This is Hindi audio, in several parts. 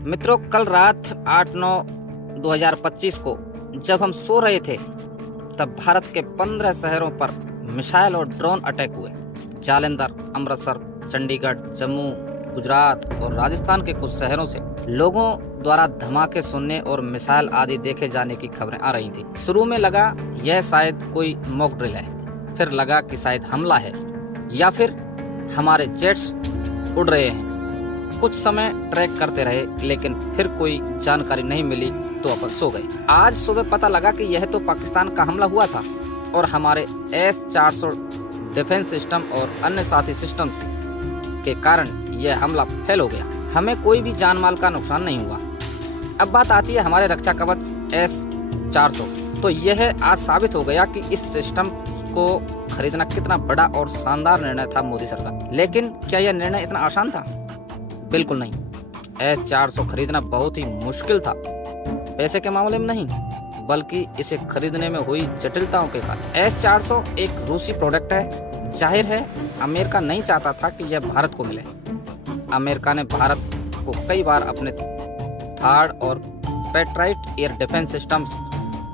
मित्रों, कल रात 8/9/2025 को जब हम सो रहे थे तब भारत के 15 शहरों पर मिसाइल और ड्रोन अटैक हुए। जालंधर, अमृतसर, चंडीगढ़, जम्मू, गुजरात और राजस्थान के कुछ शहरों से लोगों द्वारा धमाके सुनने और मिसाइल आदि देखे जाने की खबरें आ रही थी। शुरू में लगा यह शायद कोई मॉक ड्रिल है, फिर लगा कि शायद हमला है या फिर हमारे जेट्स उड़ रहे हैं। कुछ समय ट्रैक करते रहे लेकिन फिर कोई जानकारी नहीं मिली तो अपन सो गए। आज सुबह पता लगा कि यह तो पाकिस्तान का हमला हुआ था और हमारे S-400 डिफेंस सिस्टम और अन्य साथी सिस्टम्स के कारण यह हमला फेल हो गया। हमें कोई भी जान माल का नुकसान नहीं हुआ। अब बात आती है हमारे रक्षा कवच S-400। तो यह आज साबित हो गया कि इस सिस्टम को खरीदना कितना बड़ा और शानदार निर्णय था मोदी सरकार। लेकिन क्या यह निर्णय इतना आसान था? बिल्कुल नहीं। S-400 खरीदना बहुत ही मुश्किल था, पैसे के मामले में नहीं बल्कि इसे खरीदने में हुई जटिलताओं के कारण। S-400 एक रूसी प्रोडक्ट है। जाहिर है अमेरिका नहीं चाहता था कि यह भारत को मिले। अमेरिका ने भारत को कई बार अपने थर्ड और पेट्राइट एयर डिफेंस सिस्टम्स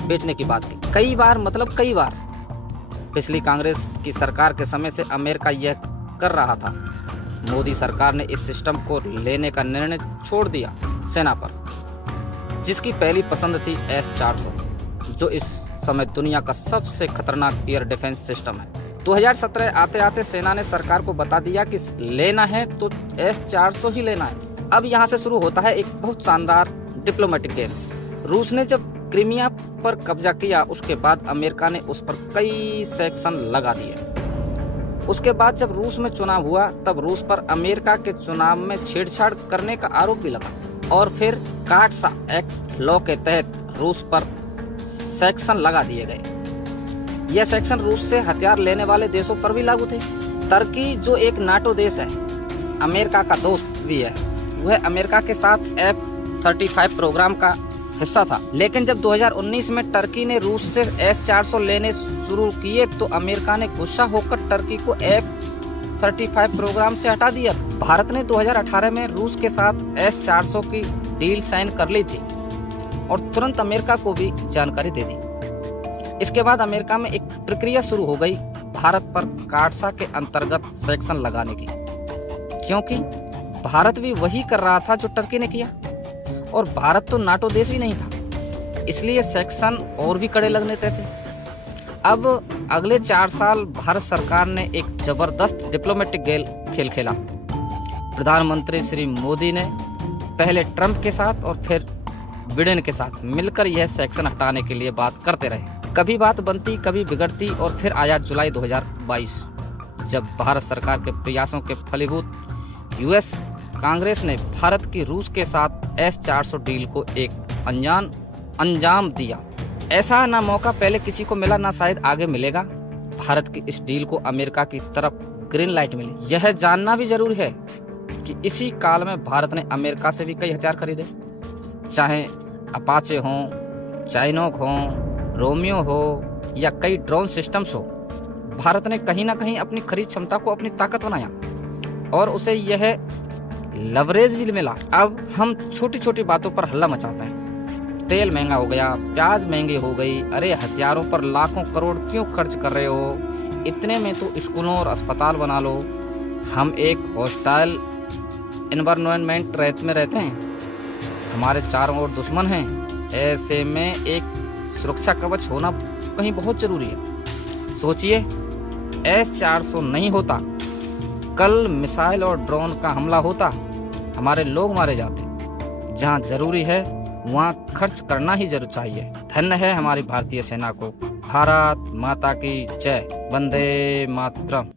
बेचने की बात की। कई बार मतलब कई बार। पिछली कांग्रेस की सरकार के समय से अमेरिका यह कर रहा था। मोदी सरकार ने इस सिस्टम को लेने का निर्णय छोड़ दिया सेना पर, जिसकी पहली पसंद थी S-400, जो इस समय दुनिया का सबसे खतरनाक एयर डिफेंस सिस्टम है। 2017 आते आते सेना ने सरकार को बता दिया कि लेना है तो S-400 ही लेना है। अब यहाँ से शुरू होता है एक बहुत शानदार डिप्लोमेटिक गेम्स। रूस ने जब क्रीमिया पर कब्जा किया उसके बाद अमेरिका ने उस पर कई सैंक्शन लगा दिए। उसके बाद जब रूस में चुनाव हुआ तब रूस पर अमेरिका के चुनाव में छेड़छाड़ करने का आरोप भी लगा और फिर काटसा एक्ट लॉ के तहत रूस पर सैंक्शन लगा दिए गए। यह सैंक्शन रूस से हथियार लेने वाले देशों पर भी लागू थे। तुर्की जो एक नाटो देश है, अमेरिका का दोस्त भी है, वह अमेरिका के साथ F-35 प्रोग्राम का हिस्सा था। लेकिन जब 2019 में टर्की ने रूस से S-400 लेने शुरू किए तो अमेरिका ने गुस्सा होकर टर्की को F-35 प्रोग्राम से हटा दिया। भारत ने 2018 में रूस के साथ S-400 की डील साइन कर ली थी और तुरंत अमेरिका को भी जानकारी दे दी। इसके बाद अमेरिका में एक प्रक्रिया शुरू हो गई भारत पर काटसा के अंतर्गत सैंक्शन लगाने की, क्योंकि भारत भी वही कर रहा था जो टर्की ने किया और भारत तो नाटो देश भी नहीं था, इसलिए सैंक्शन और भी कड़े लगने तय थे। अब अगले 4 साल भारत सरकार ने एक जबरदस्त डिप्लोमेटिक खेल खेला। प्रधानमंत्री श्री मोदी ने पहले ट्रंप के साथ और फिर बिडेन के साथ मिलकर यह सैंक्शन हटाने के लिए बात करते रहे। कभी बात बनती, कभी बिगड़ती और फिर आया जुलाई 2022, जब भारत सरकार के प्रयासों के फलीभूत US कांग्रेस ने भारत की रूस के साथ S-400 डील को एक अंजाम दिया। ऐसा ना मौका पहले किसी को मिला ना शायद आगे मिलेगा। भारत की इस डील को अमेरिका की तरफ ग्रीन लाइट मिली। यह जानना भी जरूरी है कि इसी काल में भारत ने अमेरिका से भी कई हथियार खरीदे, चाहे अपाचे हों, चाइनोक हों, रोमियो हो या कई ड्रोन सिस्टम्स हो। भारत ने कहीं ना कहीं अपनी खरीद क्षमता को अपनी ताकत बनाया और उसे यह लवरेज भी मिला। अब हम छोटी छोटी बातों पर हल्ला मचाते हैं। तेल महंगा हो गया, प्याज महंगी हो गई, अरे हथियारों पर लाखों करोड़ क्यों खर्च कर रहे हो, इतने में तो स्कूलों और अस्पताल बना लो। हम एक हॉस्टाइल एनवायरनमेंट में रहते हैं, हमारे चारों ओर दुश्मन हैं। ऐसे में एक सुरक्षा कवच होना कहीं बहुत जरूरी है। सोचिए, S-400 नहीं होता, कल मिसाइल और ड्रोन का हमला होता, हमारे लोग मारे जाते। जहां जरूरी है वहां खर्च करना ही जरूर चाहिए। धन्य है हमारी भारतीय सेना को। भारत माता की जय। वंदे मातरम।